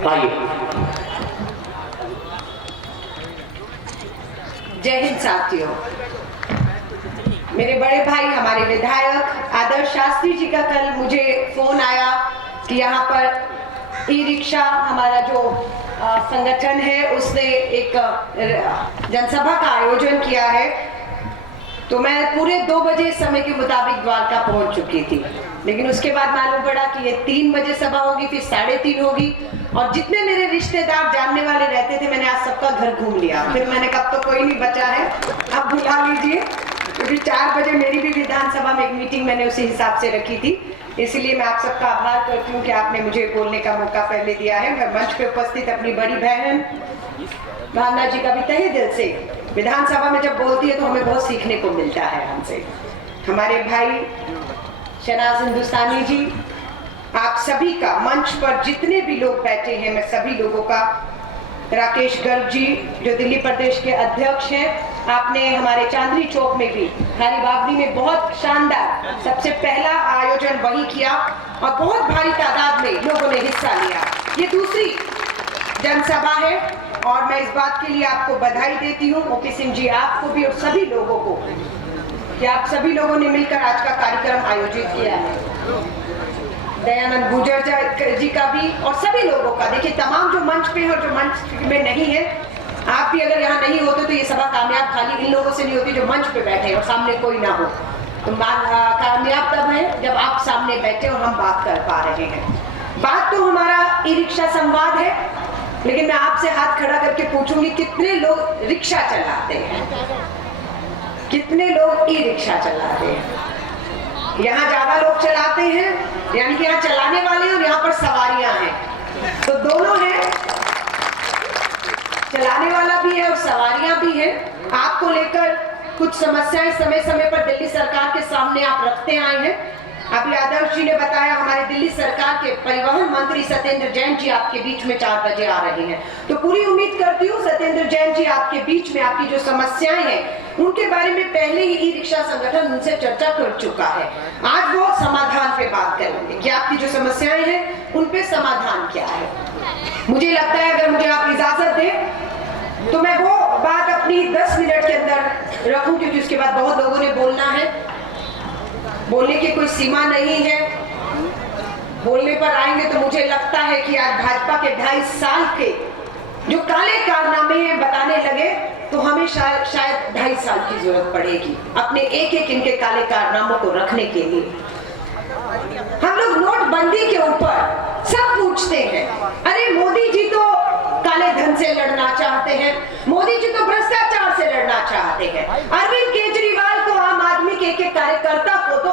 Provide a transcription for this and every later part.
आइए। जय हिंद साथियों। मेरे बड़े भाई हमारे विधायक आदर्श शास्त्री जी का कल मुझे फोन आया कि यहाँ पर ई रिक्शा हमारा जो संगठन है उसने एक जनसभा का आयोजन किया है। तो मैं पूरे 2 बजे समय के मुताबिक द्वारका पहुंच चुकी थी, लेकिन उसके बाद मालूम पड़ा कि ये 3 बजे सभा होगी, फिर 3:30 होगी, और जितने मेरे रिश्तेदार जानने वाले रहते थे मैंने आज सबका घर घूम लिया। फिर मैंने कहा तो कोई नहीं बचा है, अब बुला लीजिए, क्योंकि 4 बजे मेरी भी विधानसभा में एक मीटिंग मैंने उसी हिसाब से रखी थी। इसलिए मैं आप सबका आभार करती हूँ कि आपने मुझे बोलने का मौका पहले दिया है। मैं मंच पे उपस्थित अपनी बड़ी बहन भावना जी का भी तहे दिल से, विधानसभा में जब बोलती है तो हमें बहुत सीखने को मिलता है हमसे। हमारे भाई शहनाज हिंदुस्तानी जी, आप सभी का, मंच पर जितने भी लोग बैठे हैं मैं सभी लोगों का, राकेश गर्ग जी जो दिल्ली प्रदेश के अध्यक्ष हैं, आपने हमारे चांदनी चौक में भी हरी बावड़ी में बहुत शानदार सबसे पहला आयोजन वही किया और बहुत भारी तादाद में लोगों ने हिस्सा लिया। ये दूसरी जनसभा है और मैं इस बात के लिए आपको बधाई देती हूँ, ओपी सिंह जी आपको भी और सभी लोगों को, कि आप सभी लोगों ने मिलकर आज का कार्यक्रम आयोजित किया है। दयानंद गुर्जर जी का भी और सभी लोगों का। देखिए तमाम जो मंच पे है और जो मंच में नहीं है, आप भी अगर यहाँ नहीं होते तो ये सभा कामयाब खाली इन लोगों से नहीं होती जो मंच पे बैठे और सामने कोई ना हो। तो कामयाब तब है जब आप सामने बैठे और हम बात कर पा रहे हैं। बात तो हमारा ई रिक्शा संवाद है, लेकिन मैं आपसे हाथ खड़ा करके पूछूंगी कितने लोग रिक्शा चलाते हैं, कितने लोग ई रिक्शा चलाते हैं? यहाँ ज्यादा लोग चलाते हैं, यानी कि यहाँ चलाने वाले हैं और यहाँ पर सवारियां हैं, तो दोनों हैं, चलाने वाला भी है और सवारियां भी हैं। आपको लेकर कुछ समस्याएं समय समय पर दिल्ली सरकार के सामने आप रखते आए हैं। अभी आदर्श जी ने बताया हमारे दिल्ली सरकार के परिवहन मंत्री सत्येंद्र जैन जी आपके बीच में 4 बजे आ रहे हैं, तो पूरी उम्मीद करती हूँ सत्येंद्र जैन जी आपके बीच में आपकी जो समस्याएं हैं उनके बारे में पहले ही ई रिक्शा संगठन उनसे चर्चा कर चुका है। आज वो समाधान पे बात करेंगे कि आपकी जो समस्याएं हैं उन पे समाधान क्या है। मुझे लगता है अगर मुझे आप इजाजत दें तो मैं वो बात अपनी 10 मिनट के अंदर रखूं, क्योंकि उसके बाद बहुत लोगों ने बोलना है, बोलने की कोई सीमा नहीं है। बोलने पर आएंगे तो मुझे लगता है कि आज भाजपा के 2.5 साल के जो काले कारनामे हैं बताने लगे तो हमें शायद 2.5 साल की जरूरत पड़ेगी अपने एक इनके काले कारनामों को रखने के लिए। हम लोग नोटबंदी के ऊपर सब पूछते हैं, अरे मोदी जी तो काले धन से लड़ना चाहते हैं, मोदी जी तो भ्रष्टाचार से लड़ना चाहते हैं, अरविंद केजरीवाल को, आम आदमी के एक कार्यकर्ता को तो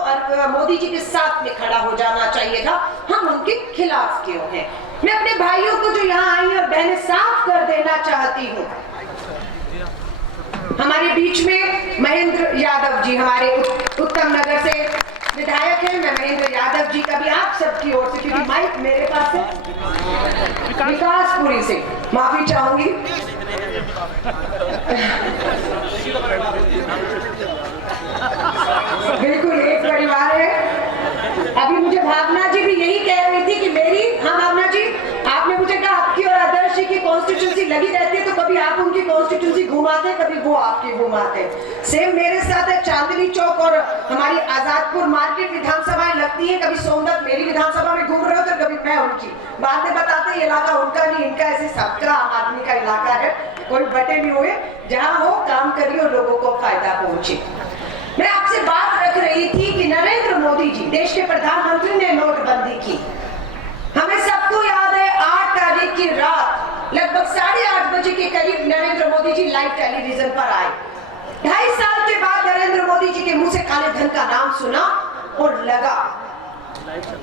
मोदी जी के साथ में खड़ा हो जाना चाहिए था, हम उनके खिलाफ क्यों हैं? मैं अपने भाइयों को जो यहाँ आई और बहनें साफ कर देना चाहती हूँ। हमारे बीच में महेंद्र यादव जी हमारे उत्तम नगर से विधायक हैं। मैं महेंद्र यादव जी का भी आप सबकी ओर से, क्योंकि माइक मेरे पास है, विकासपुरी से माफी चाहूंगी। बिल्कुल एक परिवार है। अभी मुझे भावना जी भी यही कह रही थी कि मेरी, हाँ भावना जी आपने मुझे कहा आपकी और आदर्श जी की कॉन्स्टिट्यूंसी लगी रहती है, तो कभी आप उनकी कॉन्स्टिट्यूंसी घुमाते, कभी वो आपकी घुमाते। सेम मेरे साथ है, चांदनी चौक और हमारी आजादपुर मार्केट विधानसभाएं लगती है, कभी सोमदत्त मेरी विधानसभा में घूम रहे हो तो कभी मैं उनकी। बाद में बताते इलाका उनका नहीं, इनका ऐसे सबका आम आदमी का इलाका है, कोई बटे नहीं हुए। जहां हो काम करिए और लोगों को फायदा पहुंचे। मैं आपसे बात रख रही थी कि नरेंद्र मोदी जी, देश के प्रधानमंत्री ने नोटबंदी की। हमें सबको याद है 8 तारीख की रात लगभग 8:30 बजे के करीब नरेंद्र मोदी जी लाइव टेलीविजन पर आए। 2.5 साल के बाद नरेंद्र मोदी जी के मुंह से काले धन का नाम सुना और लगा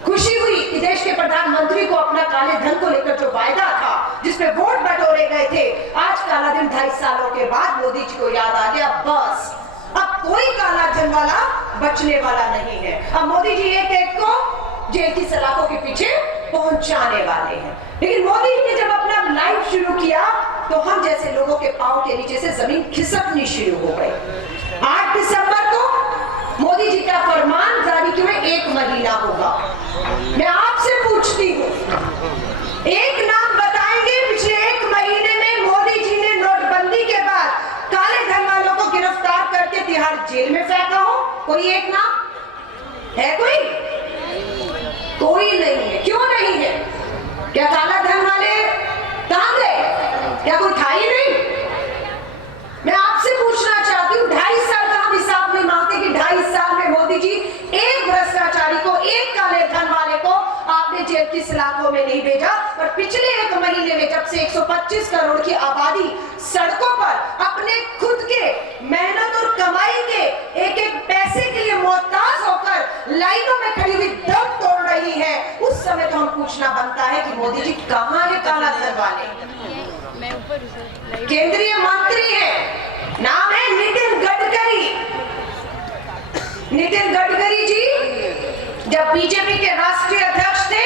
खुशी हुई कि देश के प्रधानमंत्री को अपना काले धन को लेकर जो वायदा था, जिसपे वोट बटोरे गए थे, आज काला दिन 2.5 सालों के बाद मोदी जी को याद आ गया। बस अब कोई काला धन वाला बचने वाला नहीं है। अब मोदी जी एक को जेल की सलाखों के पीछे पहुंचाने वाले हैं। लेकिन मोदी जी ने जब अपना लाइव शुरू किया तो हम जैसे लोगों के पांव के नीचे से जमीन खिसकनी शुरू हो गई। 8 दिसंबर को मोदी जी का फरमान जारी किए 1 महीना होगा। मैं आपसे पूछती हूँ, एक नाम बता कोई नहीं है। क्यों नहीं है? क्या काला धन वाले कहां गए? क्या कोई था ही नहीं? मैं आपसे पूछना चाहती हूँ, 2.5 साल का हम हिसाब नहीं मांगते कि 2.5 साल में मोदी जी एक भ्रष्टाचारी को, एक काले धन वाले को आपने जेल की सलाखों में नहीं भेजा। और पिछले 1 महीने में जब से 125 करोड़ की आबादी सड़कों पर अपने खुद के मेहनत और कमाई के एक एक पैसे के लिए मोहताज होकर लाइनों में खड़ी हुई दम तोड़ रही है, उस समय तो हम पूछना बनता है कि मोदी जी कहां है काला धन वाले? केंद्रीय मंत्री है, नाम है नितिन गडकरी। नितिन गडकरी जी जब बीजेपी के राष्ट्रीय अध्यक्ष थे,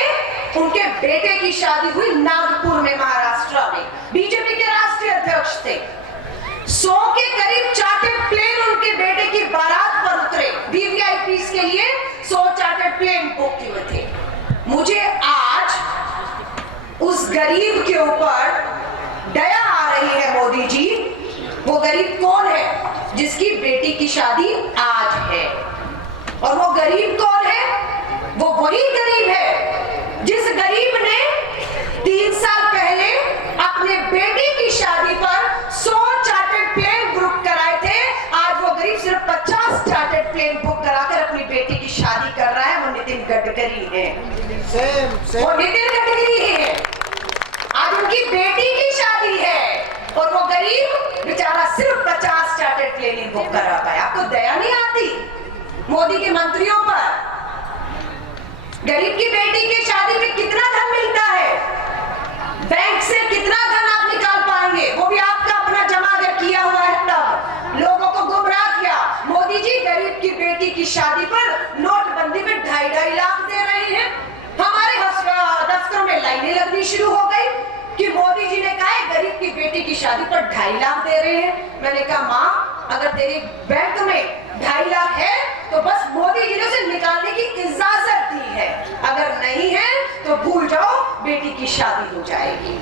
उनके बेटे की शादी हुई नागपुर में, महाराष्ट्र में। बीजेपी के राष्ट्रीय अध्यक्ष थे। 100 के करीब चार्टर्ड प्लेन उनके बेटे की बारात पर उतरे। वीवीआईपीस के लिए 100 चार्टर्ड प्लेन बुक किए थे। मुझे आज उस गरीब के ऊपर दया आ रही है मोदी जी। वो गरीब कौन है? जिसकी बेटी की शादी आज है। और वो गरीब कौन है? वो वही गरीब है जिस गरीब ने 3 साल पहले अपने बेटे की शादी पर 100 चार्टर्ड प्लेन बुक कराए थे। आज वो गरीब सिर्फ 50 चार्टर्ड प्लेन बुक कराकर अपनी बेटी की शादी कर रहा है। वो नितिन गडकरी है। वो नितिन गडकरी है। आज उनकी बेटी की शादी है और वो गरीब बेचारा सिर्फ 50 चार्टर्ड प्लेन बुक करा पाया। आपको दया नहीं आती मोदी के मंत्रियों पर? गरीब की बेटी की शादी में कितना धन मिलता है? बैंक से कितना धन आप निकाल पाएंगे? वो भी आपका अपना जमा अगर किया हुआ है तब। लोगों को गुमराह किया। मोदी जी गरीब की बेटी की शादी पर नोटबंदी में 2.5 लाख दे रहे हैं। हमारे दफ्तरों में लाइनें लगनी शुरू हो गई कि मोदी जी ने कहा है गरीब की बेटी की शादी पर 2.5 लाख दे रहे हैं। मैंने कहा माँ, अगर तेरे बैंक में 2.5 लाख है तो बस मोदी जी ने उसे निकालने की इजाजत दी है, अगर नहीं है तो भूल जाओ, बेटी की शादी हो जाएगी।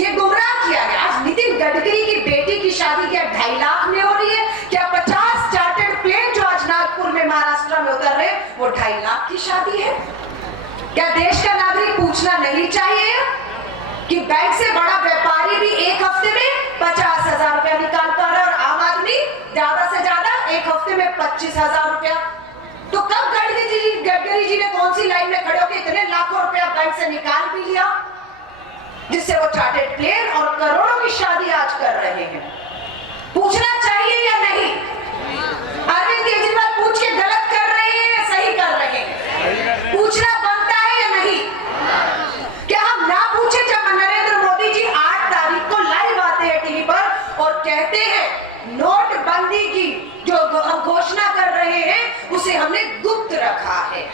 ये गुमराह किया गया। आज नितिन गडकरी की बेटी की शादी क्या 2.5 लाख में हो रही है? क्या 50 चार्टर्ड प्लेन जो आज नागपुर में, महाराष्ट्र में उतर रहे, वो 2.5 लाख की शादी है? क्या देश का नागरिक पूछना नहीं चाहिए कि बैंक से बड़ा व्यापारी भी एक हफ्ते में 50,000 रुपया निकाल पा रहा है और आम आदमी ज्यादा से ज्यादा एक हफ्ते में 25,000 रुपया? तो कब गडकरी जी ने कौन सी लाइन में खड़े होकर इतने लाखों रुपया बैंक से निकाल भी लिया जिससे वो चार्टर्ड प्लेन और करोड़ों की शादी आज कर रहे हैं? पूछना चाहिए या नहीं? अरविंद केजरीवाल पूछ के गलत कर रहे हैं या सही कर रहे हैं? पूछना बनता है या नहीं? क्या हम ना पूछे जब नरेंद्र मोदी जी 8 तारीख को लाइव आते हैं टीवी पर और कहते हैं नोटबंदी की जो हम घोषणा कर रहे हैं उसे हमने गुप्त रखा है?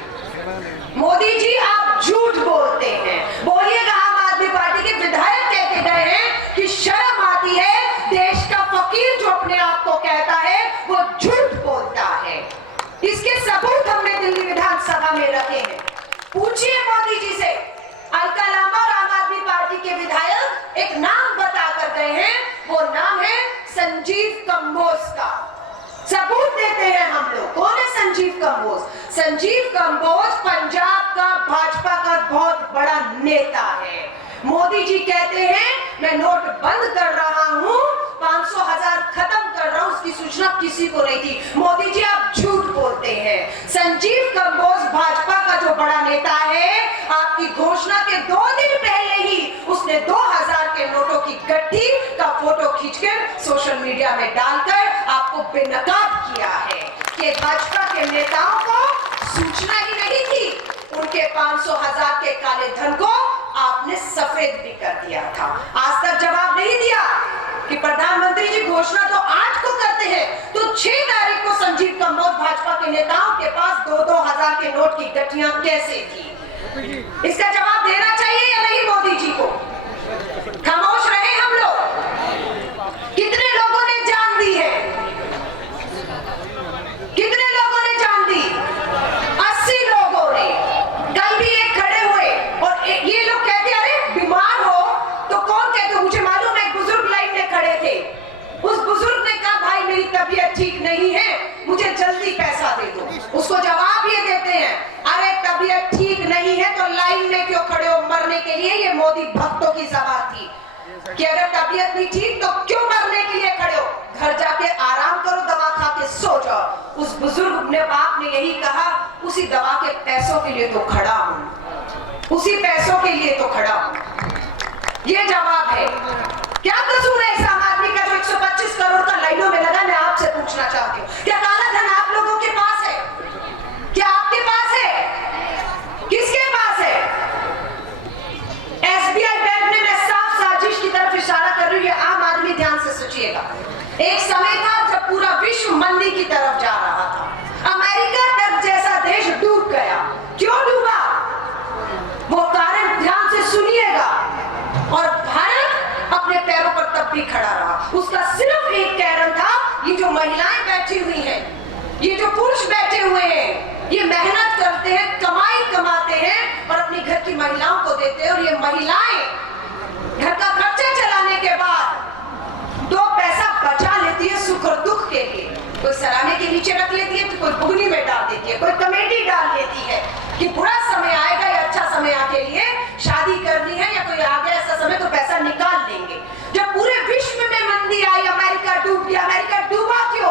मोदी जी आप झूठ बोलते हैं। बोलिएगा आम आदमी पार्टी के विधायक कहते गए हैं कि शर्म आती है, देश का फकीर जो अपने आप को कहता है वो झूठ बोलता है। इसके सबूत हमने दिल्ली विधानसभा में रखे हैं। पूछिए मोदी जी से। अलका लांबा और आम आदमी पार्टी के विधायक एक नाम बताकर गए हैं, वो नाम है संजीव कंबोज का। सबूत देते हैं हम लोग। कौन है संजीव कंबोज? संजीव कंबोज पंजाब का भाजपा का बहुत बड़ा नेता है। मोदी जी कहते हैं मैं नोट बंद कर रहा हूं, 500,000 खत्म कर रहा हूं, उसकी सूचना किसी को नहीं थी। मोदी जी आप झूठ बोलते हैं। संजीव कंबोज भाजपा का जो बड़ा नेता है, आपकी घोषणा के 2 दिन पहले ही उसने 2000 के नोटों की गड्ढी का फोटो खींचकर सोशल मीडिया में डालकर आपको बेनकाब किया है कि भाजपा के नेताओं को सूचना ही नहीं थी। उनके 500,000 के काले धन को आपने सफेद भी कर दिया था। आज तक जवाब नहीं दिया कि प्रधानमंत्री जी घोषणा तो 8 को करते हैं, तो 6 तारीख को संजीव कंबोज भाजपा के नेताओं के पास 2-2 हजार के नोट की गड्ढियां कैसे थी? इसका जवाब देना चाहिए या नहीं मोदी जी को? खामोश रहे हम लोग? कितने लोगों ने जान दी है? कितने लोगों ने जान दी? 80 लोगों ने। कल भी एक खड़े हुए और ये लोग कहते अरे बीमार हो तो कौन कहते? मुझे मालूम है, एक बुजुर्ग लाइन में खड़े थे। उस बुजुर्ग ने कहा भाई मेरी तबीयत ठीक नहीं है, मुझे जल्दी पैसा दे दो। उसको जवाब ये देते हैं अरे तबीयत ठीक नहीं कि अगर तबीयत नहीं ठीक तो क्यों मरने के लिए खड़े हो, घर जाके आराम करो, दवा खा के सो जाओ। उस बुजुर्ग ने बाप ने यही कहा, उसी दवा के पैसों के लिए तो खड़ा हूं, उसी पैसों के लिए तो खड़ा हूं। ये जवाब है। क्या कसूर है इस आम आदमी का जो 125 करोड़ का लाइनों में लगा? मैं आपसे पूछना चाहती हूँ, क्या काला धन आप लोगों के पास है? क्या आपके पास है? किसके पास है? एसबीआई बैंक में मैं साफ साजिश की तरफ इशारा कर रही हूँ। ये आम आदमी ध्यान से सोचिएगा। एक समय था जब पूरा विश्व मंदी की तरफ जा रहा था। अमेरिका तक जैसा देश डूब गया। क्यों डूबा? वो कारण ध्यान से सुनिएगा। और भारत अपने पैरों पर तब भी खड़ा रहा। उसका सिर्फ एक कारण था, ये जो महिलाएं बैठी हुई हैं, ये जो पुरुष बैठे हुए हैं, ये मेहनत करते हैं, कमाई कमाते हैं और अपनी घर की महिलाओं को देते हैं। और ये महिलाएं घर का खर्चा चलाने के बाद 2 पैसा बचा लेती है सुख और दुख के लिए। कोई सराहने के नीचे रख लेती है, तो कोई बुगनी में डाल देती है, कोई कमेटी डाल लेती है कि बुरा समय आएगा या अच्छा समय आके लिए शादी करनी है, या कोई आ गया ऐसा समय तो पैसा निकाल लेंगे। जब पूरे विश्व में मंदी आई, अमेरिका डूब गया। अमेरिका डूबा क्यों?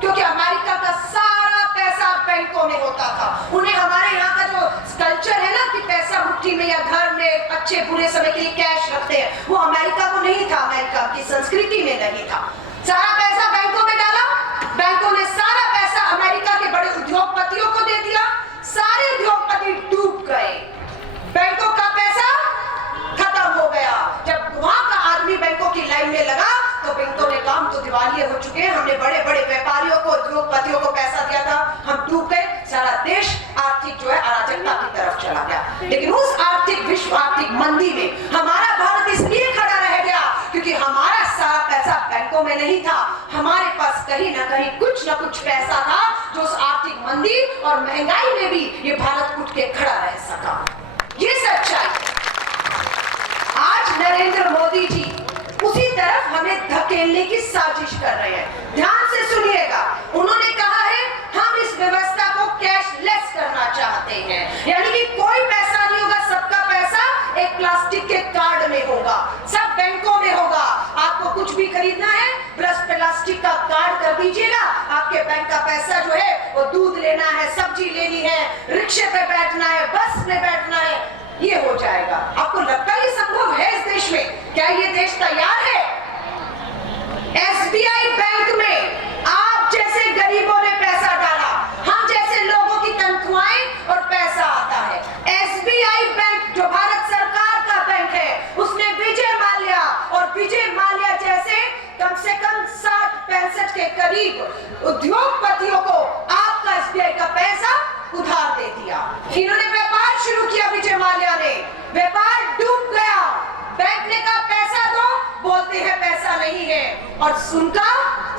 क्योंकि अमेरिका का सारा पैसा बैंकों में होता था। उन्हें हमारे यहाँ का जो कल्चर है ना कि पैसा मुट्ठी में या घर में अच्छे बुरे समय के लिए कैश रखते हैं, वो अमेरिका को नहीं था, अमेरिका की संस्कृति में नहीं था। सारा पैसा बैंकों में डाला, बैंकों ने सारा पैसा अमेरिका के बड़े उद्योगपतियों को दे दिया। सारे उद्योगपति डूब गए, बैंकों का पैसा खत्म हो गया। जब वहां का आदमी बैंकों की लाइन में लगा तो बैंकों ने काम तो दिवालिये हो चुके हैं, हमने बड़े बड़े व्यापारियों को, उद्योगपतियों को पैसा दिया था, हम डूब गए। सारा देश आर्थिक जो है अराजकता की तरफ चला गया। लेकिन उस विश्व आर्थिक मंदी में हमारा भारत इसलिए खड़ा रह गया क्योंकि हमारा सारा पैसा बैंकों में नहीं था। हमारे पास कहीं ना कहीं कुछ ना कुछ पैसा था जो उस आर्थिक मंदी और महंगाई में भी ये भारत उठ के खड़ा रह सका। ये सच्चाई। आज नरेंद्र मोदी जी उसी तरफ हमें धकेलने की साजिश कर रहे हैं। ध्यान से सुनिएगा। उन्होंने कहा है हम इस व्यवस्था को कैशलेस करना चाहते हैं, यानी कि कोई पैसा नहीं होगा, सबका पैसा एक प्लास्टिक के कार्ड में होगा, सब बैंकों में होगा। आपको कुछ भी खरीदना है, प्लस प्लास्टिक का कार्ड कर दीजिएगा, आपके बैंक का पैसा जो है वो दूध लेना है, सब्जी लेनी है, रिक्शे पे बैठना है, बस में बैठना है, ये हो जाएगा। आपको लगता है ये संभव है इस देश में? क्या ये देश तैयार है? एसबीआई बैंक में आप जैसे गरीबों ने पैसा डाला, हम जैसे लोगों की तनख्वाहें और पैसा आता है। एसबीआई बैंक जो भारत सरकार का बैंक है, उसने विजय माल्या और विजय माल्या जैसे कम से कम 60-65 के करीब उद्योगपतियों को आपका एसबीआई का पैसा उधार दे दिया। इन्होंने व्यापार शुरू किया, विजय माल्या ने, व्यापार डूब गया। बैंक ने कहा पैसा दो, बोलते हैं पैसा नहीं है, और सुनका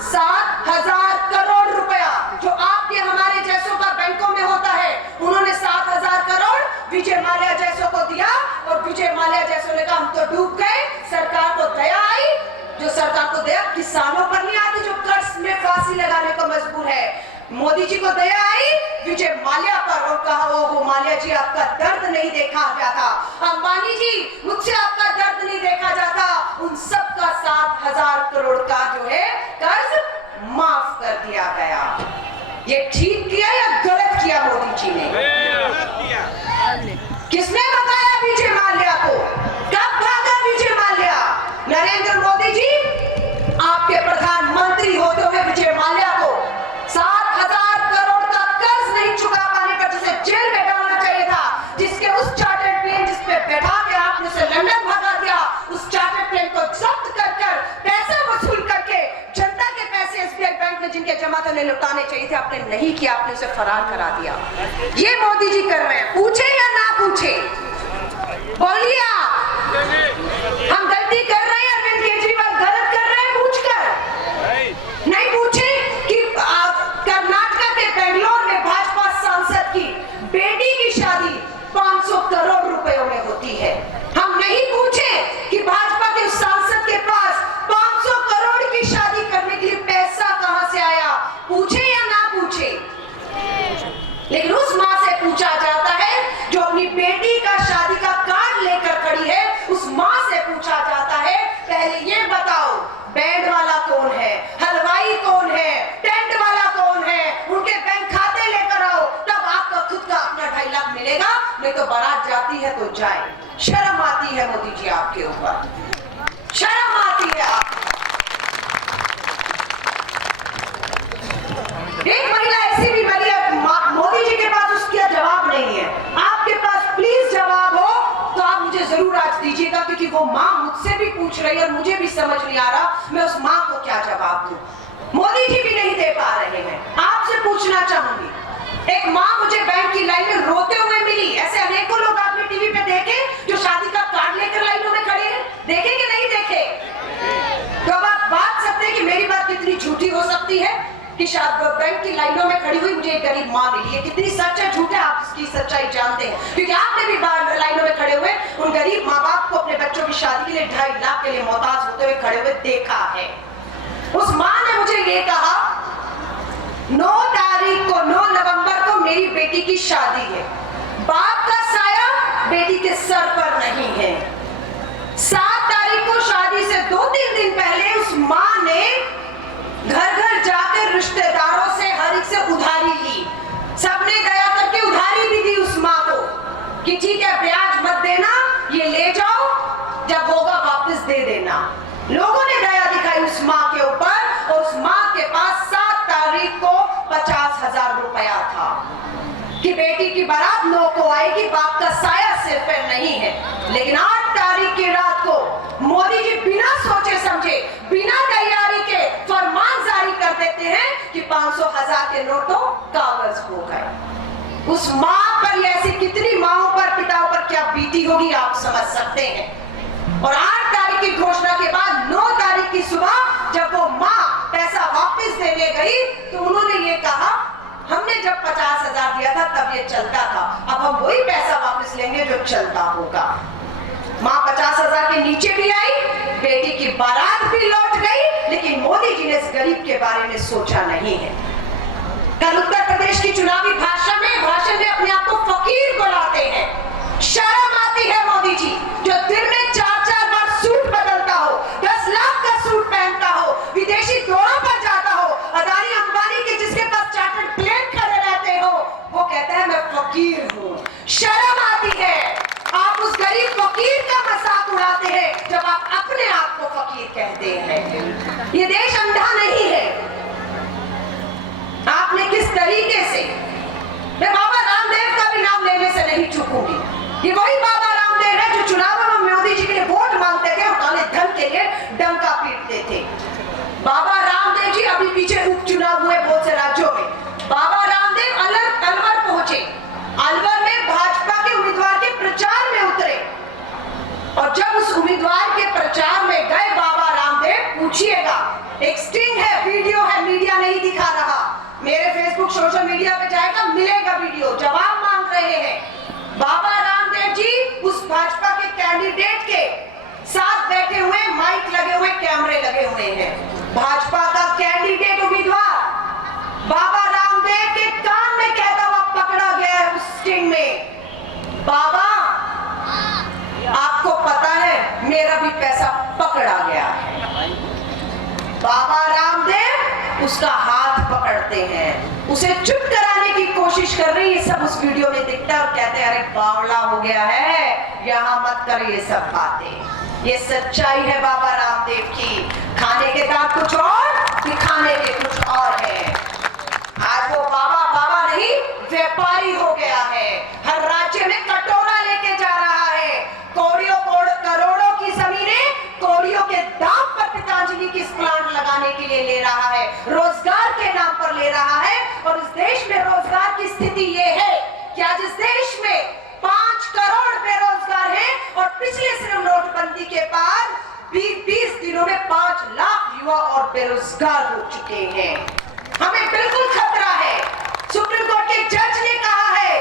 7,000 करोड़ रुपया जो आपके हमारे जैसों का बैंकों में होता है, उन्होंने 7,000 करोड़ विजय माल्या जैसों को दिया। और विजय माल्या जैसों ने कहा हम तो डूब गए। सरकार को दया आई, जो सरकार को दया किसानों पर नहीं आती जो कर्ज में फांसी लगाने को मजबूर है। मोदी जी को दया आई विजय माल्या पर और कहा ओहो माल्या जी आपका दर्द नहीं देखा जाता, अंबानी जी मुझसे आपका दर्द नहीं देखा जाता। उन सब का 7,000 करोड़ का जो है कर्ज माफ कर दिया गया। ये ठीक किया या गलत किया मोदी जी ने? किसने बताया विजय माल्या को? कब भागा विजय माल्या? नरेंद्र मोदी जी आपके प्रधानमंत्री होते हुए विजय माल्या को 7,000 करोड़ का कर्ज नहीं चुका पाने पर जिसे जेल में डालना चाहिए था, जिसके उस चार्टर्ड प्लेन जिस पे बैठा के आपने उसे लंदन भगा दिया, उस चार्टर्ड प्लेन को जब्त कर पैसा वसूल करके जनता के पैसे एसबीआई बैंक में जिनके जमा थे लुटाने चाहिए थे, आपने नहीं किया, आपने उसे फरार करा दिया। ये मोदी जी कर रहे हैं। पूछे या ना पूछे? बोलिए हम गलती कर रहे हैं, अरविंद केजरीवाल गलत कर रहे हैं पूछकर? नहीं पूछे कि कर्नाटक के बेंगलोर में भाजपा सांसद की बेटी की शादी 500 करोड़ रुपयों में होती है। हम नहीं पूछे कि भाजपा के सांसद के पास 500 करोड़ की शादी करने के लिए पैसा कहां से आया? पूछे या ना पूछे? लेकिन उस मां से पूछा जाता है नहीं तो बारात जाती है तो जाए। शर्म आती है मोदी जी आपके ऊपर, शर्म आती है आप। एक महिला ऐसी भी मरी है, मोदी जी के पास उसका जवाब नहीं है। आपके पास प्लीज जवाब हो तो आप मुझे जरूर आज दीजिएगा, क्योंकि वो माँ मुझसे भी पूछ रही है और मुझे भी समझ नहीं आ रहा मैं उस माँ को क्या जवाब दूं। मोदी जी भी नहीं दे पा रहे हैं। आपसे पूछना चाहूंगी, एक माँ मुझे बैंक की लाइन में रोते हुए मिली। ऐसे अनेकों लोग आपने टीवी पे देखे जो शादी का कार्ड लेकर लाइनों में खड़े हैं, देखे कि नहीं देखे? तो अब आप बात सकते हैं कि मेरी बात कितनी झूठी हो सकती है कि बैंक की लाइनों में खड़ी हुई मुझे एक गरीब माँ मिली है। कितनी सच है झूठ है आप इसकी सच्चाई जानते हैं, क्योंकि आपने भी लाइनों में खड़े हुए उन गरीब माँ बाप को अपने बच्चों की शादी के लिए 2.5 लाख के लिए मोहताज होते हुए खड़े हुए देखा है। उस माँ ने मुझे ये कहा, 9 तारीख को 9 नवंबर को मेरी बेटी की शादी है, बाप का साया बेटी के सर पर नहीं है। 7 तारीख को शादी से 2-3 दिन पहले उस माँ ने घर घर जाकर रिश्तेदारों से हर एक से उधारी ली। सबने दया करके उधारी भी दी उस माँ को कि ठीक है ब्याज मत देना, ये ले जाओ, जब होगा वापस दे देना। लोगों ने दया दिखाई उस माँ के ऊपर और उस माँ के पास 7 तारीख को 50,000 रुपया था कि बेटी की बारात 9 को आएगी, बाप का साया सिर पर नहीं है। लेकिन 8 तारीख की रात को मोदी जी बिना सोचे समझे, बिना तैयारी के फरमान जारी कर देते हैं कि 500,000 के नोटों कागज हो गए। उस माँ पर, ऐसी कितनी माओं पर, पिताओं पर क्या बीती होगी आप समझ सकते हैं। और 8 तारीख की घोषणा के बाद 9 तारीख की सुबह जब वो माँ पैसा वापस देने गई तो उन्होंने ये कहा, हमने जब 50,000 दिया था तब ये चलता था, अब हम वही पैसा वापस लेंगे जो चलता होगा। माँ 50,000 के नीचे भी आई, बेटी की बारात भी लौट गई, लेकिन मोदी जी ने इस गरीब के बारे में सोचा नहीं है। कल उत्तर प्रदेश की चुनावी भाषण में अपने आप को फकीर बुलाते हैं। शर्म आती है मोदी जी, जो दिन में 4-4 बार सूट बदलता हो, 10 लाख का सूट पहनता हो, विदेशी दौरों पर जाता हो, अदानी अंबानी के जिसके पास चार्टर्ड प्लेन खड़े रहते हो, वो कहता है मैं फकीर हूँ। शर्म आती है। आप उस गरीब फकीर का मजाक उड़ाते हैं जब आप अपने आप को फकीर कहते हैं। ये देश अंधा नहीं है। आपने किस तरीके से, मैं बाबा रामदेव का भी नाम लेने से नहीं चूकूंगी। ये वही बाबा रामदेव है जो चुनाव में मोदी जी के लिए वोट मांगते थे और काले धन के लिए डंका पीटते थे। बाबा रामदेव जी अभी पीछे उपचुनाव हुए बहुत से राज्यों में, बाबा रामदेव अलवर पहुंचे, अलवर में भाजपा के उम्मीदवार के प्रचार में उतरे और जब उस उम्मीदवार के प्रचार में गए बाबा रामदेव, पूछिएगा, एक स्टिंग है, वीडियो है, मीडिया नहीं दिखा रहा, मेरे फेसबुक सोशल मीडिया पे जाएगा, मिलेगा वीडियो, जवाब मांग रहे हैं। बाबा रामदेव जी उस भाजपा के कैंडिडेट के साथ बैठे हुए, माइक लगे हुए, कैमरे लगे हुए हैं। भाजपा का कैंडिडेट उम्मीदवार बाबा रामदेव के कान में कहता हुआ पकड़ा गया है उस स्टिंग में, बाबा आपको पता है मेरा भी पैसा पकड़ा गया है। बाबा रामदेव उसका हाथ पकड़ते हैं, उसे चुप कराने की कोशिश कर रही है। सब उस वीडियो में दिखता है और कहते हैं अरे बावला हो गया है, यहाँ मत कर ये सब बातें। ये सच्चाई है बाबा रामदेव की। खाने के दांत कुछ और, दिखाने के कुछ और है। आज वो बाबा बाबा नहीं, व्यापारी हो गया है। हर राज्य में कटोरा लेके जा रहा है। करोड़ों की जमीनें कौड़ियों के दाम पर पतंजलि की प्लांट लगाने के लिए ले रहा है, रोजगार के नाम पर ले रहा है। और इस देश में रोजगार की स्थिति ये है कि आज इस देश में 5 करोड़ बेरोजगार हैं और पिछले सिर्फ नोटबंदी के बाद 20 दिनों में 5 लाख युवा और बेरोजगार हो चुके हैं। हमें बिल्कुल खतरा है। सुप्रीम कोर्ट के जज ने कहा है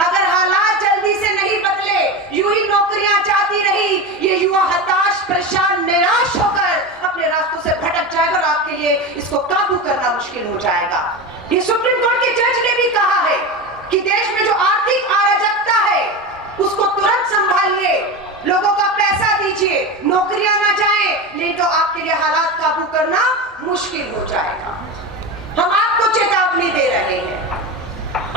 अगर हालात जल्दी से नहीं बदले, यूं ही नौकरियां जाती रही, ये युवा हताश, परेशान, निराश होकर अपने रास्तों से भटक जाएगा और आपके लिए इसको काबू करना मुश्किल हो जाएगा। ये सुप्रीम कोर्ट के जज ने भी कहा है कि देश में जो आर्थिक अराजकता है उसको तुरंत संभालिए, लोगों का पैसा दीजिए, नौकरियां ना जाए, नहीं तो आपके लिए हालात काबू करना मुश्किल हो जाएगा। हम आपको चेतावनी दे रहे हैं।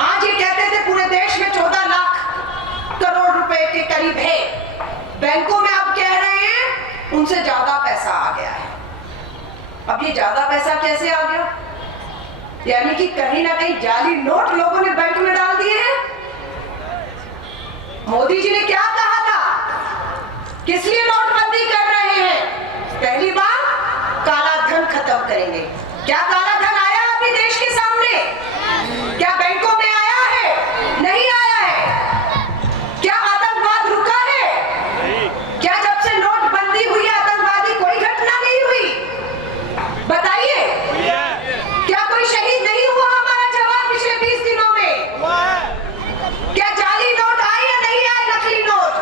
आज ये कहते थे पूरे देश में 14 लाख उनसे ज्यादा पैसा आ गया है। अब ये ज्यादा पैसा कैसे आ गया? यानी कि कहीं ना कहीं जाली नोट लोगों ने बैंक में डाल दिए हैं। मोदी जी ने क्या कहा था, किस लिए नोटबंदी कर रहे हैं? पहली बात, काला धन खत्म करेंगे। क्या काला धन आया अभी देश के सामने? क्या बैंकों में आया है? नहीं आया है। क्या आतंकवाद रुका है? क्या जब से नोटबंदी हुई आतंकवादी कोई घटना नहीं हुई? बताइए, क्या कोई शहीद नहीं हुआ हमारा जवान पिछले 20 दिनों में? क्या जाली नोट आए या नहीं आए? नकली नोट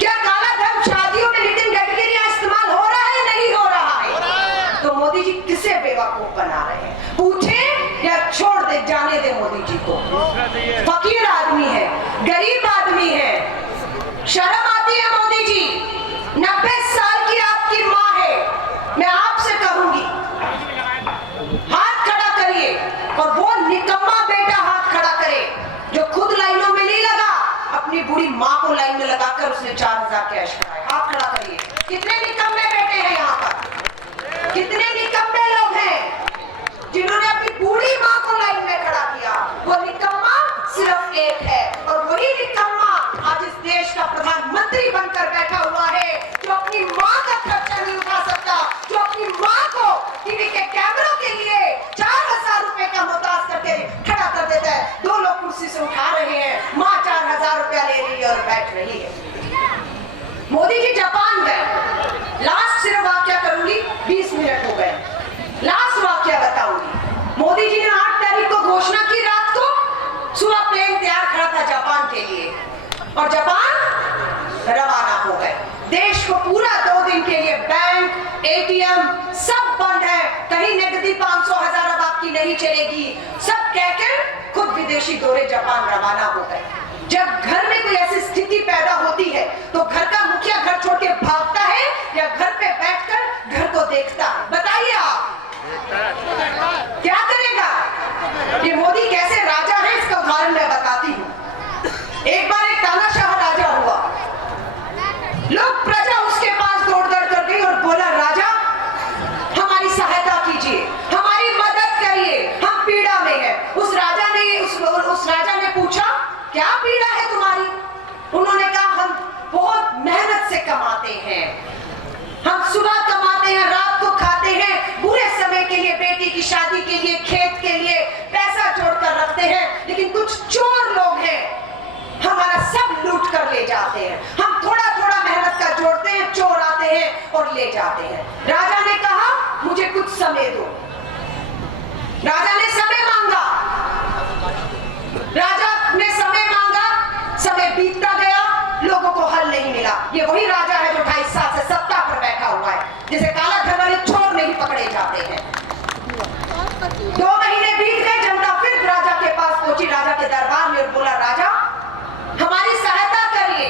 क्या काला धन शादियों में नितिन गडकरी इस्तेमाल हो रहा है? नहीं हो रहा है। तो मोदी जी किसे बेवकूफ बना रहे हैं? पूछे या छोड़ दे, जाने दे मोदी जी को। फकीर आदमी है, गरीब आदमी है, शर्म आती है मोदी जी। 90 साल की आपकी माँ है। मैं आपसे कहूंगी, हाथ खड़ा करिए और वो निकम्मा बेटा हाथ खड़ा करे जो खुद लाइनों में नहीं लगा, अपनी बूढ़ी माँ को लाइन में लगाकर उसने 4000 कैश कराए। हाथ खड़ा करिए। कितने निकम्मे बेटे हैं यहाँ पर? कितने निकम्मे लोग हैं जिन्होंने अपनी बूढ़ी माँ को लाइन में खड़ा किया? वो निकम्मा सिर्फ एक है, और वही निकम्मा आज इस देश का प्रधानमंत्री बनकर बैठा हुआ है, जो अपनी माँ का खर्चा नहीं उठा सकता, जो अपनी माँ को टीवी के कैमरों के लिए 4000 रुपए का मुताज करके खड़ा कर देता है। 2 लोग कुर्सी से उठा रहे हैं, माँ 4000 रुपया ले रही है और बैठ रही है। मोदी जी जापान गए। लास्ट सिर्फ वाक्या करूंगी, 20 मिनट हो गए। लास्ट वाक्या बताऊंगी। मोदी जी ने 8 तारीख को घोषणा की, रात को सुबह प्लेन तैयार खड़ा था जापान के लिए, और जापान रवाना हो गए। देश को पूरा 2 दिन के लिए बैंक, एटीएम सब बंद है। कहीं नकदी 500,000 अब आपकी नहीं चलेगी। सब कहकर खुद विदेशी दौरे जापान रवाना हो गए। जब घर में कोई ऐसी स्थिति पैदा होती है तो घर का मुखिया घर छोड़ के भागता है या घर पे बैठकर घर को देखता है? बताइए आप क्या करेगा? ये मोदी कैसे राजा है इसका उदाहरण मैं बताती हूँ। एक बार एक तानाशाह राजा हुआ। लोग प्रजा उसके पास दौड़ दौड़ कर गई और बोला, राजा हमारी सहायता कीजिए, हमारी मदद करिए, हम पीड़ा में हैं। उस राजा ने पूछा, क्या पीड़ा है तुम्हारी? उन्होंने कहा, हम बहुत मेहनत से कमाते हैं, हम सुबह कमाते हैं, रात को खाते हैं, बुरे समय के लिए, बेटी की शादी के लिए, खेत के लिए पैसा जोड़ कर रखते हैं, लेकिन कुछ चोर लोग हैं, हमारा सब लूट कर ले जाते हैं। हम थोड़ा थोड़ा मेहनत का जोड़ते हैं, चोर आते हैं और ले जाते हैं। राजा ने कहा, मुझे कुछ समय दो। राजा ने समय मांगा, समय बीतता गया, लोगों को हल नहीं मिला। ये वही राजा है जो 2.5 साल से सत्ता पर बैठा हुआ है, जिसे काला धन वाले चोर नहीं पकड़े जाते हैं। 2 महीने बीत गए, जनता फिर राजा के पास पहुंची, राजा के दरबार में, और बोला, राजा हमारी सहायता करिए,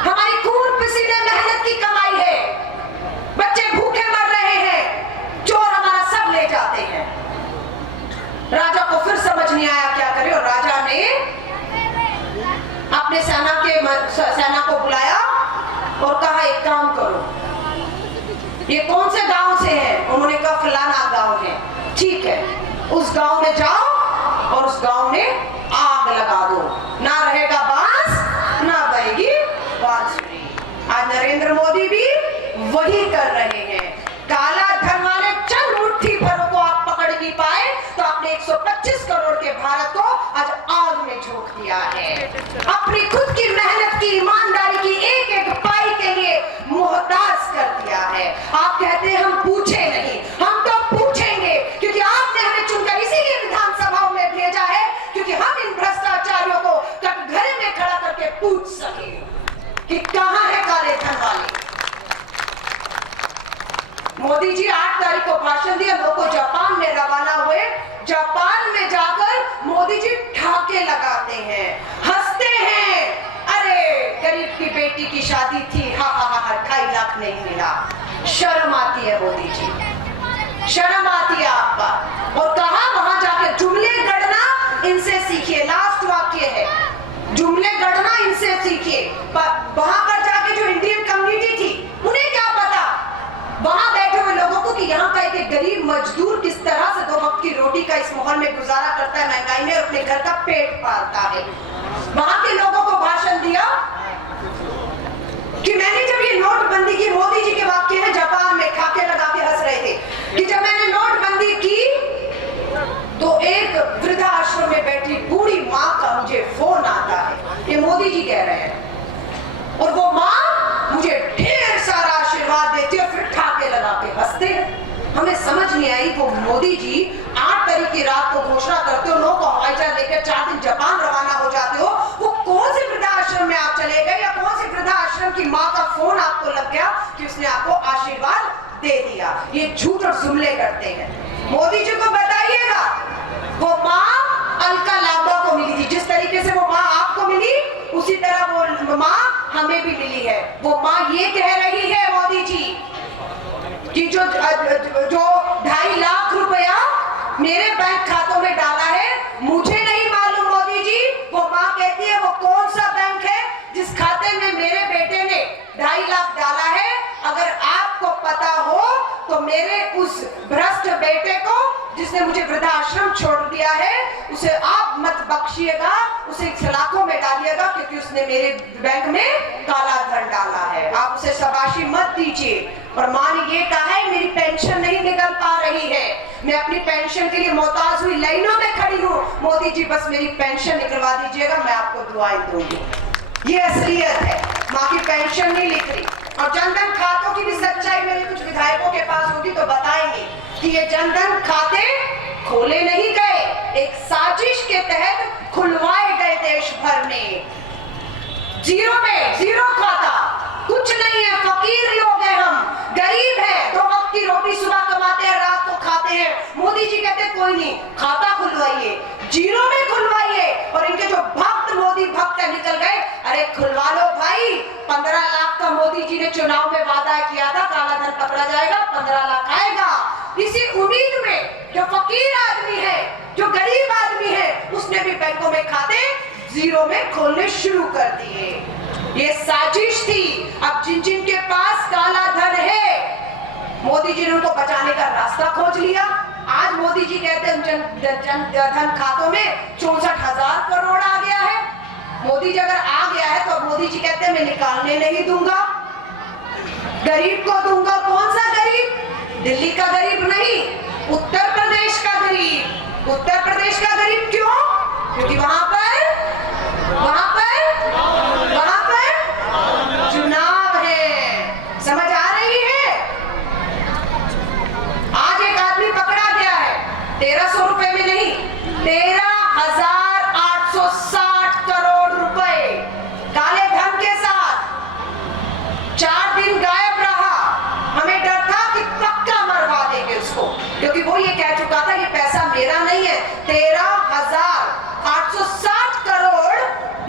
हमारी खून पसीने मेहनत की कमाई है, बच्चे भूखे मर रहे हैं, चोर हमारा सब ले जाते हैं। राजा को फिर समझ नहीं आया क्या करे, और राजा ने अपने सेना को बुलाया और कहा, एक काम करो, ये कौन से गांव से है? उन्होंने कहा, फलाना गांव है। ठीक है, उस गांव में जाओ और उस गांव में आग लगा दो, ना रहेगा बांस, ना बहेगी बांसुरी। आज नरेंद्र मोदी भी वही कर रहे हैं। काला धन वाले चंद मुट्ठी भरों को आप पकड़ नहीं पाए, तो आपने 125 करोड़ के भारत को आज आग में झोंक दिया है। अपनी खुद की मेहनत की, ईमानदारी की एक एक पाई के लिए मोहताज कर दिया है। आप कहते हैं हम पूछे नहीं, हम तो पूछेंगे, क्योंकि आपने हमें चुनकर इसीलिए विधानसभा में भेजा है, क्योंकि हम इन भ्रष्टाचारियों को कटघरे में खड़ा करके पूछ सके कि कहां है काले धन वाले। मोदी जी 8 तारीख को भाषण दिया, लोग को जापान में रवाना हुए। जापान में जाकर मोदी जी ठाके लगाते हैं, हंसते हैं, अरे गरीब की बेटी की शादी थी, हा हा हा, 2.5 लाख नहीं मिला। शर्म आती है मोदी जी, शर्म आती है आपका। और कहा, वहां जाकर जुमले गढ़ना इनसे सीखिए। लास्ट वाक्य है, जुमले गढ़ना इनसे सीखिए। वहां पर जाके जो इंडियन कम्युनिटी थी, उन्हें क्या गरीब मजदूर किस तरह से 2 वक्त की रोटी का इस माहौल में गुजारा करता है, महंगाई में अपने घर का पेट पालता है। वहां के लोगों को भाषण दिया कि मैंने जब ये नोटबंदी की, मोदी जी के वाक्य है जापान में, खाके लगा के हंस रहे थे कि जब मैंने नोटबंदी की तो एक वृद्धाश्रम में बैठी बूढ़ी माँ का मुझे फोन आता है, ये मोदी जी कह रहे हैं, और वो माँ मुझे ढेर सारा आशीर्वाद देती और फिर ठाके लगा के हंसते। हमें समझ नहीं आई वो मोदी जी 8 तारीख की रात को घोषणा करते हो, 9 को हवाई जहाज लेकर 4 दिन जापान रवाना हो जाते हो, वो कौन से वृद्धाश्रम में आप चले गए, या कौन से वृद्धाश्रम की माँ का फोन आपको लग गया कि उसने आपको आशीर्वाद दे दिया। ये झूठ और जुमले करते हैं। मोदी जी को बताइएगा वो माँ अलका लांबा को मिली थी, जिस तरीके से वो माँ आपको मिली उसी तरह वो माँ हमें भी मिली है। वो माँ ये कह रही है मोदी जी कि जो 2.5 लाख रुपया मेरे बैंक खातों में डाला है, मुझे नहीं मालूम मोदी जी। वो माँ कहती है वो कौन सा बैंक है जिस खाते में मेरे बेटे ने 2.5 लाख डाला है। अगर आपको पता हो तो मेरे उस भ्रष्ट बेटे को जिसने मुझे वृद्धाश्रम छोड़ दिया है, उसे आप मत बख्शिएगा, उसे सलाखों में डालिएगा, क्योंकि उसने मेरे बैंक में काला धन डाला है। आप उसे शाबाशी मत दीजिए। और मां ने ये कहा है मेरी पेंशन नहीं निकल पा रही है, मैं अपनी पेंशन के लिए मोहताज हुई लाइनों में खड़ी हूँ, मोदी जी बस मेरी पेंशन निकलवा दीजिएगा, मैं आपको दुआएं दूंगी। ये असलियत है, माँ की पेंशन नहीं लिख रही। और जनधन खातों की भी सच्चाई मेरे कुछ विधायकों के पास होगी तो बताएंगे कि ये जनधन खाते खोले नहीं गए, एक साजिश के तहत खुलवाए गए देश भर में। जीरो खाता, कुछ नहीं है, फकीर लोग हैं हम, गरीब है, 2 वक्त की रोटी सुबह कमाते हैं, रात को खाते हैं। मोदी जी कहते कोई नहीं, खाता खुलवाइए, जीरो में खुलवाइए। और इनके जो भक्त मोदी भक्त निकल गए, अरे खुलवा लो भाई, 15 लाख का मोदी जी ने चुनाव में वादा किया था, काला धन पकड़ा जाएगा, 15 लाख आएगा। इसी उम्मीद में जो फकीर आदमी है, जो गरीब आदमी है, उसने भी बैंकों में खाते जीरो में खोलने शुरू कर दिए। ये साजिश थी। अब जिन जिन के पास काला धन है, मोदी जी ने उनको बचाने का रास्ता खोज लिया। आज मोदी जी कहते हैं जनधन खातों में 64,000 करोड़ आ गया है। मोदी जी अगर आ गया है तो मोदी जी कहते हैं मैं निकालने नहीं दूंगा, गरीब को दूंगा। कौन सा गरीब? दिल्ली का गरीब नहीं, उत्तर प्रदेश का गरीब। उत्तर प्रदेश का गरीब क्यों? क्योंकि वहां पर चुनाव है। समझ आ रही है? आज एक आदमी पकड़ा गया है 1300 रुपए में नहीं, 13,860 करोड़ रुपए काले धन के साथ। 4 दिन गायब रहा। हमें डर था कि पक्का मरवा देंगे उसको, क्योंकि वो ये कह चुका था कि पैसा मेरा नहीं है। 13,860 करोड़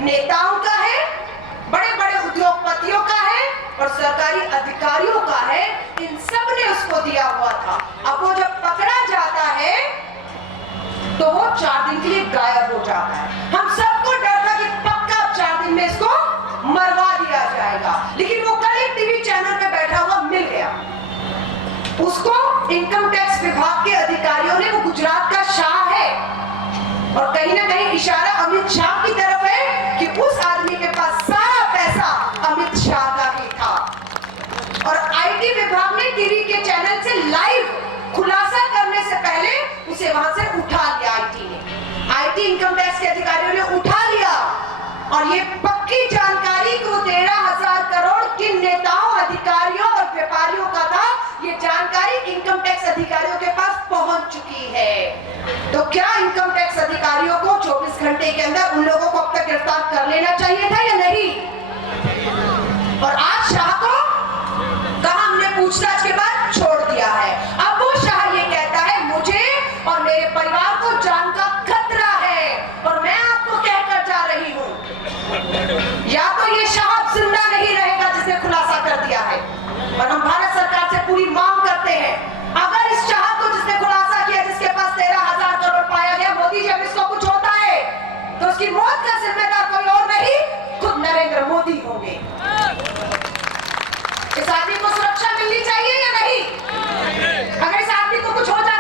नेताओं का है, बड़े बड़े उद्योगपतियों का है और सरकारी अधिकारियों का है। इन सब ने उसको दिया हुआ था। अब वो जब पकड़ा जाता है तो वो 4 दिन के लिए गायब हो जाता है। हम सबको डर था कि पक्का 4 दिन में इसको मरवा दिया जाएगा, लेकिन वो कल एक टीवी चैनल पे बैठा हुआ मिल गया। उसको इनकम टैक्स विभाग के अधिकारियों ने, वो गुजरात का शाह है और कहीं ना कहीं इशारा अमित शाह की तरफ है कि उस आदमी के पास सारा पैसा अमित शाह का ही था। और आईटी विभाग ने टीवी के चैनल से लाइव खुलासा करने से पहले उसे वहां से उठा लिया। आईटी इनकम टैक्स के अधिकारियों ने उठा लिया और ये पक्की जानकारी को 13,000 करोड़ किन नेताओं, अधिकारियों और व्यापारियों का था, ये जानकारी इनकम टैक्स अधिकारियों के पास पहुंच चुकी है। तो क्या इनकम टैक्स अधिकारियों को 24 घंटे के अंदर उन लोगों को अब तक गिरफ्तार कर लेना चाहिए था या नहीं? और आज शाह को कहा हमने पूछताछ के बाद छोड़ दिया है। अब वो शाह ये कहता है मुझे और मेरे परिवार को जान का खतरा है और मैं आपको कहकर जा रही हूं, या तो ये शाह जिंदा नहीं रहेगा जिसने खुलासा कर दिया है। और हम भारत सरकार से पूरी मांग करते हैं, अगर इस शाह को जिसने खुलासा किया, जिसके पास 13,000 करोड़ पाया गया, मोदी जी अब इसको कुछ होता है तो उसकी मौत का जिम्मेदार कोई और नहीं, खुद नरेंद्र मोदी होंगे। इस आदमी को सुरक्षा मिलनी चाहिए या नहीं? अगर इस आदमी को कुछ हो जाए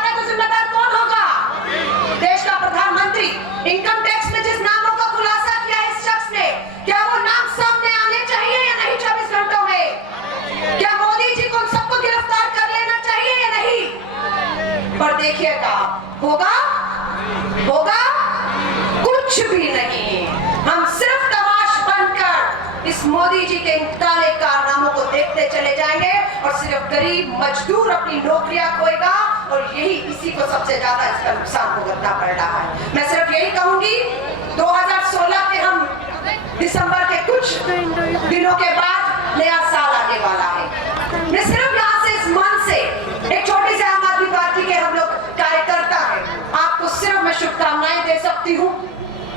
देखिएगा, होगा होगा कुछ भी नहीं। हम सिर्फ तमाश बनकर इस मोदी जी के इन काले कारनामों को देखते चले जाएंगे और सिर्फ गरीब मजदूर अपनी नौकरियां खोएगा और यही इसी को सबसे ज्यादा इसका नुकसान भुगतना पड़ रहा है। मैं सिर्फ यही कहूंगी, 2016 के हम दिसंबर के कुछ दिनों के बाद नया साल आने वाला है। मैं सिर्फ यहाँ से इस मन से एक छोटी सी आम आदमी पार्टी के हम लोग कार्यकर्ता हैं, आपको सिर्फ मैं शुभकामनाएं दे सकती हूँ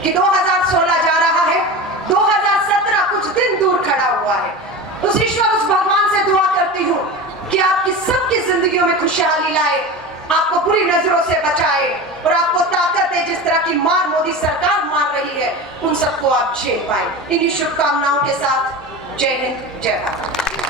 कि 2016 जा रहा है, 2017 कुछ दिन दूर खड़ा हुआ है। उस ईश्वर, उस भगवान से दुआ करती हूँ कि आपकी सबकी जिंदगियों में खुशहाली लाए, आपको बुरी नजरों से बचाए और आपको ताकत दे। जिस तरह की मार मोदी सरकार मार रही है, उन सबको आप झेल पाए। इन्हीं शुभकामनाओं के साथ जय हिंद, जय भारत।